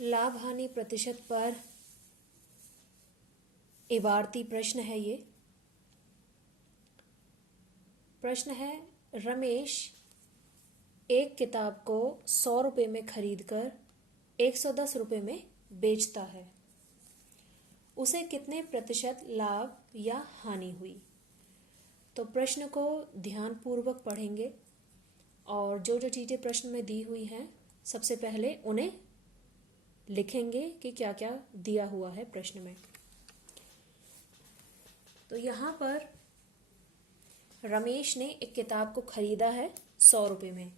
लाभ हानि प्रतिशत पर इबारती प्रश्न है ये। प्रश्न है, रमेश एक किताब को 100 रुपये में खरीद कर 110 रुपये में बेचता है, उसे कितने प्रतिशत लाभ या हानि हुई। तो प्रश्न को ध्यानपूर्वक पढ़ेंगे और जो जो चीज़ें प्रश्न में दी हुई हैं सबसे पहले उन्हें लिखेंगे कि क्या क्या दिया हुआ है प्रश्न में। तो यहाँ पर रमेश ने एक किताब को खरीदा है 100 रुपये में।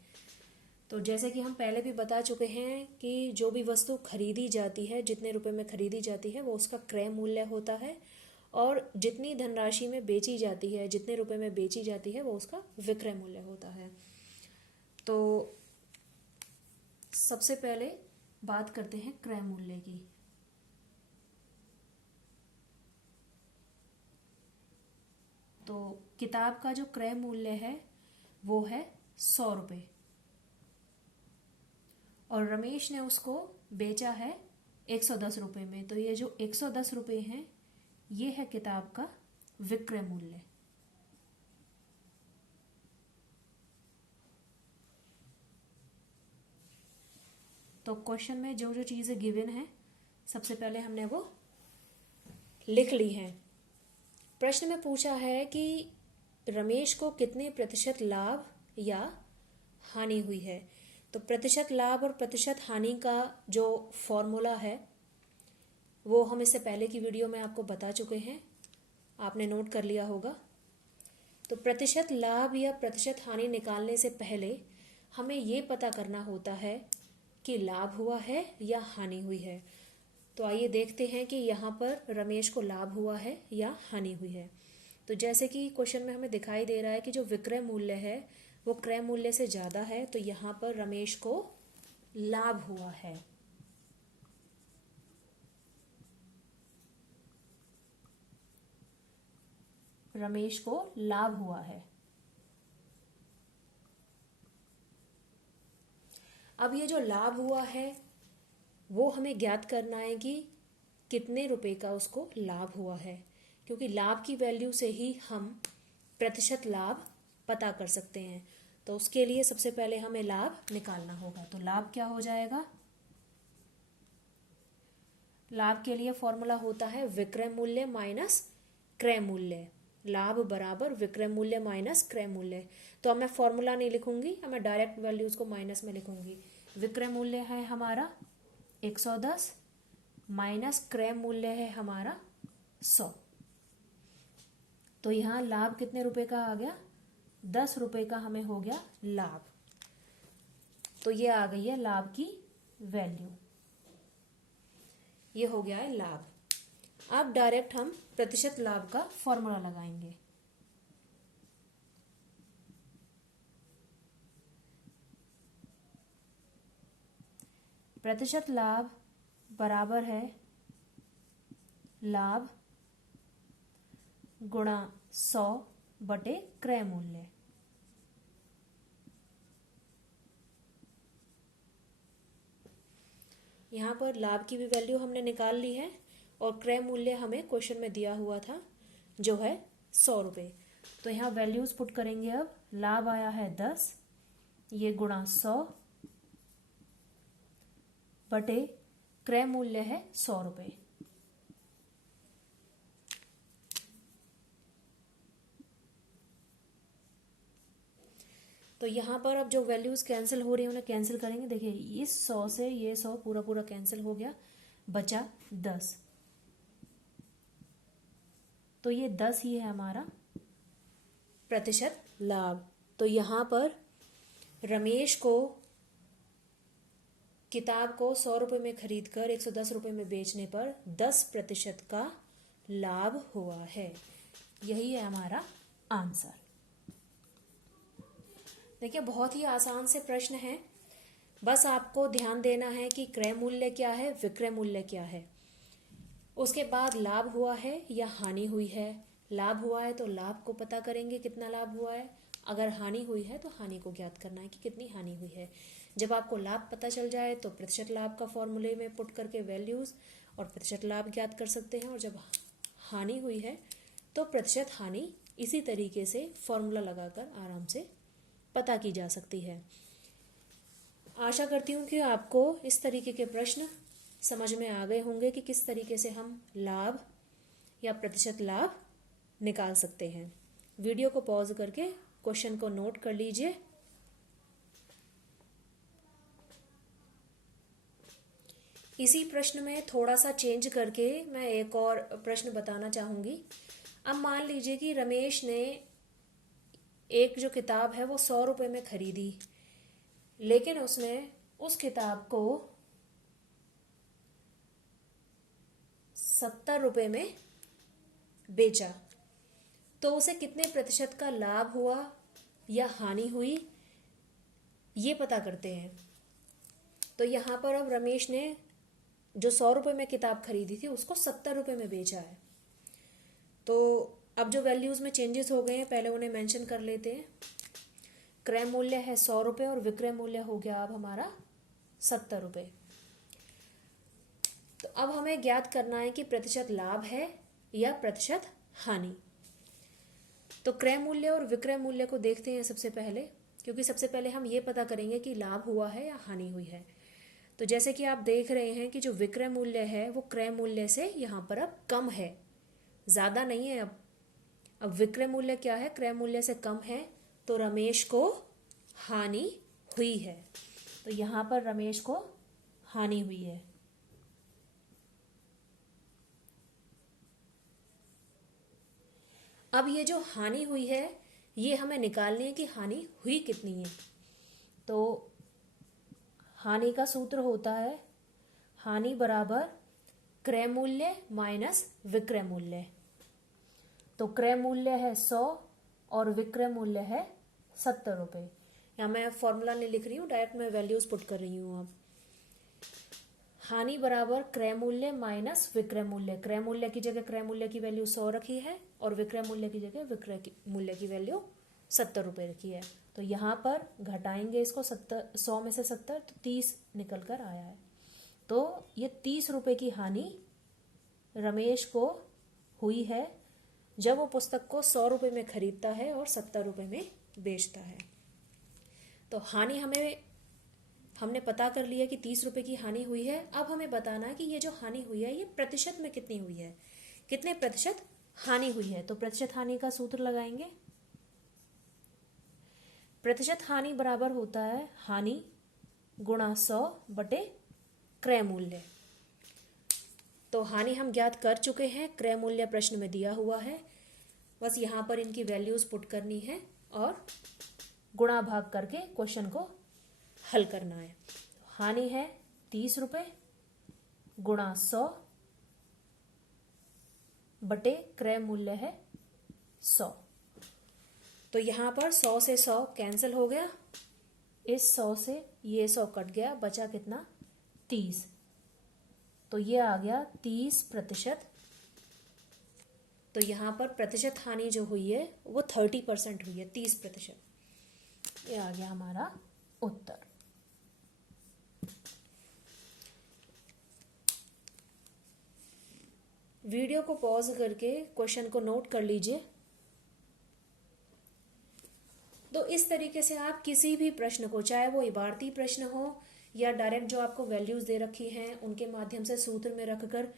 तो जैसे कि हम पहले भी बता चुके हैं कि जो भी वस्तु खरीदी जाती है, जितने रुपए में खरीदी जाती है, वो उसका क्रय मूल्य होता है, और जितनी धनराशि में बेची जाती है, जितने रुपए में बेची जाती है, वो उसका विक्रय मूल्य होता है। तो सबसे पहले बात करते हैं क्रय मूल्य की। तो किताब का जो क्रय मूल्य है वो है 100 रुपये और रमेश ने उसको बेचा है 110 रुपये में। तो ये जो 110 रुपये हैं ये है किताब का विक्रय मूल्य। तो क्वेश्चन में जो जो चीजें गिवन है सबसे पहले हमने वो लिख ली हैं। प्रश्न में पूछा है कि रमेश को कितने प्रतिशत लाभ या हानि हुई है। तो प्रतिशत लाभ और प्रतिशत हानि का जो फॉर्मूला है वो हम इससे पहले की वीडियो में आपको बता चुके हैं, आपने नोट कर लिया होगा। तो प्रतिशत लाभ या प्रतिशत हानि निकालने से पहले हमें ये पता करना होता है कि लाभ हुआ है या हानि हुई है। तो आइए देखते हैं कि यहाँ पर रमेश को लाभ हुआ है या हानि हुई है। तो जैसे कि क्वेश्चन में हमें दिखाई दे रहा है कि जो विक्रय मूल्य है वो क्रय मूल्य से ज़्यादा है, तो यहाँ पर रमेश को लाभ हुआ है। रमेश को लाभ हुआ है। अब ये जो लाभ हुआ है वो हमें ज्ञात करना है कि कितने रुपए का उसको लाभ हुआ है, क्योंकि लाभ की वैल्यू से ही हम प्रतिशत लाभ पता कर सकते हैं। तो उसके लिए सबसे पहले हमें लाभ निकालना होगा। तो लाभ क्या हो जाएगा? लाभ के लिए फॉर्मूला होता है विक्रय मूल्य माइनस क्रय मूल्य। लाभ बराबर विक्रय मूल्य माइनस क्रय मूल्य। तो अब मैं फॉर्मूला नहीं लिखूंगी, अब मैं डायरेक्ट वैल्यूज को माइनस में लिखूंगी। विक्रय मूल्य है हमारा 110 माइनस क्रय मूल्य है हमारा 100। तो यहाँ लाभ कितने रुपए का आ गया? 10 रुपए का हमें हो गया लाभ। तो ये आ गई है लाभ की वैल्यू, ये हो गया है लाभ। अब डायरेक्ट हम प्रतिशत लाभ का फॉर्मूला लगाएंगे। प्रतिशत लाभ बराबर है लाभ गुणा 100 बटे क्रय मूल्य। यहाँ पर लाभ की भी वैल्यू हमने निकाल ली है और क्रय मूल्य हमें क्वेश्चन में दिया हुआ था जो है 100 रुपये। तो यहाँ वैल्यूज पुट करेंगे। अब लाभ आया है 10, ये गुणा 100 बटे क्रय मूल्य है 100 रुपये। तो यहाँ पर अब जो वैल्यूज कैंसिल हो रही है उन्हें कैंसिल करेंगे। देखिए इस 100 से ये 100 पूरा पूरा कैंसिल हो गया, बचा 10। तो ये 10 ही है हमारा प्रतिशत लाभ। तो यहाँ पर रमेश को किताब को 100 रुपये में खरीद कर 110 रुपये में बेचने पर 10% का लाभ हुआ है। यही है हमारा आंसर। देखिए बहुत ही आसान से प्रश्न है, बस आपको ध्यान देना है कि क्रय मूल्य क्या है, विक्रय मूल्य क्या है। उसके बाद लाभ हुआ है या हानि हुई है। लाभ हुआ है तो लाभ को पता करेंगे कितना लाभ हुआ है, अगर हानि हुई है तो हानि को ज्ञात करना है कि कितनी हानि हुई है। जब आपको लाभ पता चल जाए तो प्रतिशत लाभ का फॉर्मूले में पुट करके वैल्यूज और प्रतिशत लाभ ज्ञात कर सकते हैं, और जब हानि हुई है तो प्रतिशत हानि इसी तरीके से फॉर्मूला लगाकर आराम से पता की जा सकती है। आशा करती हूँ कि आपको इस तरीके के प्रश्न समझ में आ गए होंगे कि किस तरीके से हम लाभ या प्रतिशत लाभ निकाल सकते हैं। वीडियो को पॉज करके क्वेश्चन को नोट कर लीजिए। इसी प्रश्न में थोड़ा सा चेंज करके मैं एक और प्रश्न बताना चाहूंगी। अब मान लीजिए कि रमेश ने एक जो किताब है वो 100 रुपये में खरीदी, लेकिन उसने उस किताब को 70 रुपये में बेचा, तो उसे कितने प्रतिशत का लाभ हुआ या हानि हुई ये पता करते हैं। तो यहाँ पर अब रमेश ने जो 100 रुपये में किताब खरीदी थी उसको 70 रुपये में बेचा है। तो अब जो वैल्यूज में चेंजेस हो गए हैं पहले उन्हें मेंशन कर लेते हैं। क्रय मूल्य है 100 रुपये और विक्रय मूल्य हो गया अब हमारा 70 रुपये। तो अब हमें ज्ञात करना है कि प्रतिशत लाभ है या प्रतिशत हानि। तो क्रय मूल्य और विक्रय मूल्य को देखते हैं सबसे पहले, क्योंकि सबसे पहले हम ये पता करेंगे कि लाभ हुआ है या हानि हुई है। तो जैसे कि आप देख रहे हैं कि जो विक्रय मूल्य है वो क्रय मूल्य से यहाँ पर अब कम है, ज़्यादा नहीं है। अब विक्रय मूल्य क्या है, क्रय मूल्य से कम है, तो रमेश को हानि हुई है। तो यहाँ पर रमेश को हानि हुई है। अब ये जो हानि हुई है ये हमें निकालनी है कि हानि हुई कितनी है। तो हानि का सूत्र होता है हानि बराबर क्रय मूल्य माइनस विक्रय मूल्य। तो क्रय मूल्य है 100 और विक्रय मूल्य है 70 रुपये। यहाँ मैं फॉर्मूला नहीं लिख रही हूँ, डायरेक्ट मैं वैल्यूज पुट कर रही हूँ। अब हानि बराबर क्रय मूल्य माइनस विक्रय मूल्य। क्रय मूल्य की जगह क्रय मूल्य की वैल्यू 100 रखी है और विक्रय मूल्य की जगह विक्रय मूल्य की वैल्यू 70 रुपये रखी है। तो यहाँ पर घटाएंगे इसको 100 में से 70 तो 30 निकल कर आया है। तो ये 30 रुपये की हानि रमेश को हुई है जब वो पुस्तक को 100 रुपये में खरीदता है और 70 रुपये में बेचता है। तो हानि हमने पता कर लिया कि 30 रुपये की हानि हुई है। अब हमें बताना है कि ये जो हानि हुई है ये प्रतिशत में कितनी हुई है, कितने प्रतिशत हानि हुई है। तो प्रतिशत हानि का सूत्र लगाएंगे। प्रतिशत हानि बराबर होता है हानि गुणा 100 बटे क्रय मूल्य। तो हानि हम ज्ञात कर चुके हैं, क्रय मूल्य प्रश्न में दिया हुआ है, बस यहाँ पर इनकी वैल्यूज पुट करनी है और गुणा भाग करके क्वेश्चन को हल करना है। हानि है 30 रुपये गुणा 100 बटे क्रय मूल्य है 100। तो यहाँ पर 100 से 100 कैंसिल हो गया, इस 100 से ये 100 कट गया, बचा कितना 30। तो ये आ गया 30%। तो यहाँ पर प्रतिशत हानि जो हुई है वो 30% हुई है, 30%। ये आ गया हमारा उत्तर। वीडियो को पॉज करके क्वेश्चन को नोट कर लीजिए। तो इस तरीके से आप किसी भी प्रश्न को, चाहे वो इबारती प्रश्न हो या डायरेक्ट जो आपको वैल्यूज दे रखी हैं उनके माध्यम से सूत्र में रखकर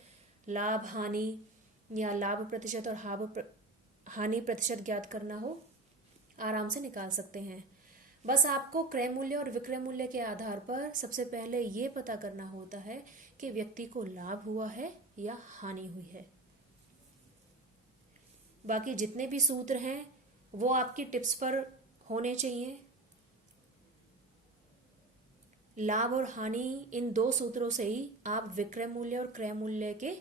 लाभ हानि या लाभ प्रतिशत और हानि प्रतिशत ज्ञात करना हो, आराम से निकाल सकते हैं। बस आपको क्रय मूल्य और विक्रय मूल्य के आधार पर सबसे पहले ये पता करना होता है कि व्यक्ति को लाभ हुआ है या हानि हुई है। बाकी जितने भी सूत्र हैं वो आपकी टिप्स पर होने चाहिए। लाभ और हानि इन दो सूत्रों से ही आप विक्रय मूल्य और क्रय मूल्य के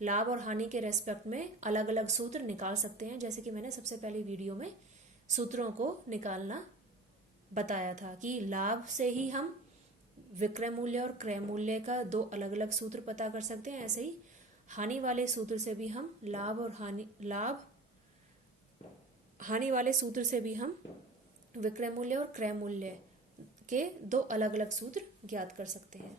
लाभ और हानि के रेस्पेक्ट में अलग अलग सूत्र निकाल सकते हैं। जैसे कि मैंने सबसे पहले वीडियो में सूत्रों को निकालना बताया था कि लाभ से ही हम विक्रय मूल्य और क्रय मूल्य का दो अलग अलग सूत्र पता कर सकते हैं। ऐसे ही हानि वाले सूत्र से भी हम लाभ हानि वाले सूत्र से भी हम विक्रय मूल्य और क्रय मूल्य के दो अलग अलग सूत्र ज्ञात कर सकते हैं।